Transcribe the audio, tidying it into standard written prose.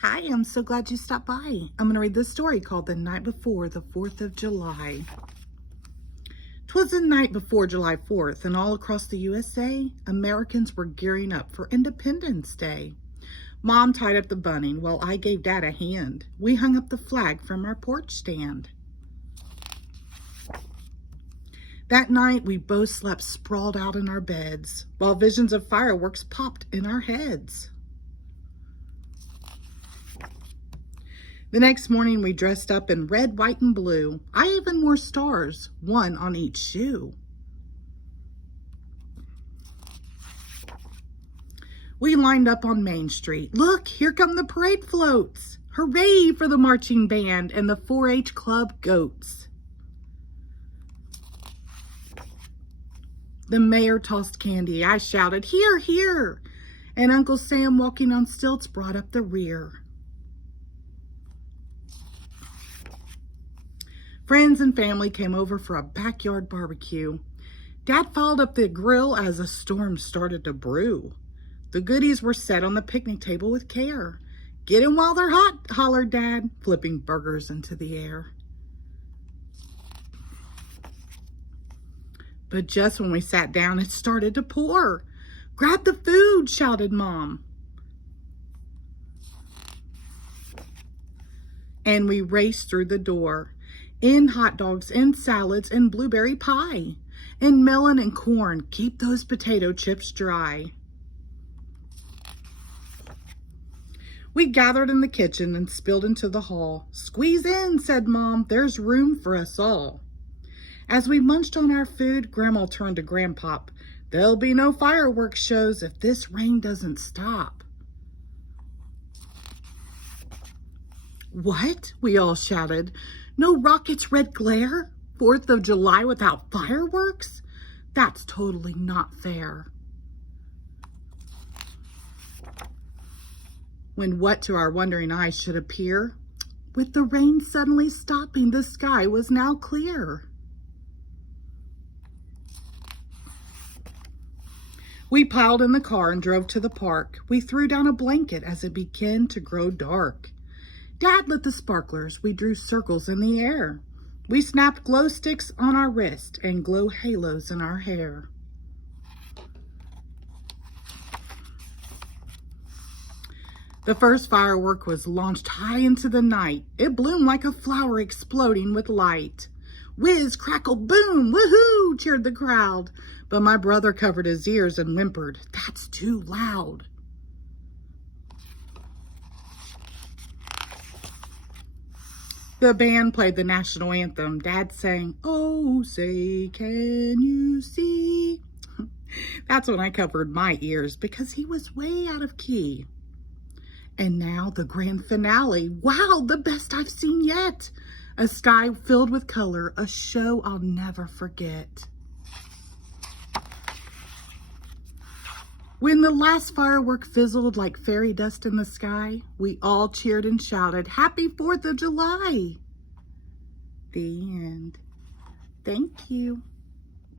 Hi, I'm so glad you stopped by. I'm going to read this story called The Night Before the 4th of July. 'Twas the night before July 4th, and all across the USA, Americans were gearing up for Independence Day. Mom tied up the bunting while I gave Dad a hand. We hung up the flag from our porch stand. That night, we both slept sprawled out in our beds, while visions of fireworks popped in our heads. The next morning, we dressed up in red, white, and blue. I even wore stars, one on each shoe. We lined up on Main Street. Look, here come the parade floats. Hooray for the marching band and the 4-H club goats. The mayor tossed candy. I shouted, "Here, here!" And Uncle Sam, walking on stilts, brought up the rear. Friends and family came over for a backyard barbecue. Dad followed up the grill as a storm started to brew. The goodies were set on the picnic table with care. "Get 'em while they're hot," hollered Dad, flipping burgers into the air. But just when we sat down, it started to pour. "Grab the food," shouted Mom. And we raced through the door. In hot dogs and salads and blueberry pie. And melon and corn. Keep those potato chips dry. We gathered in the kitchen and spilled into the hall. "Squeeze in," said Mom. "There's room for us all." As we munched on our food, Grandma turned to Grandpop. "There'll be no fireworks shows if this rain doesn't stop." "What?" we all shouted. "No rockets, red glare? 4th of July without fireworks? That's totally not fair." When what to our wondering eyes should appear, with the rain suddenly stopping, the sky was now clear. We piled in the car and drove to the park. We threw down a blanket as it began to grow dark. Dad lit the sparklers. We drew circles in the air. We snapped glow sticks on our wrist and glow halos in our hair. The first firework was launched high into the night. It bloomed like a flower exploding with light. "Whiz, crackle, boom, woohoo!" cheered the crowd. But my brother covered his ears and whimpered, "That's too loud." The band played the national anthem. Dad sang, "Oh, say, can you see?" That's when I covered my ears because he was way out of key. And now the grand finale. Wow, the best I've seen yet. A sky filled with color, a show I'll never forget. When the last firework fizzled like fairy dust in the sky, we all cheered and shouted, "Happy 4th of July!" The end. Thank you.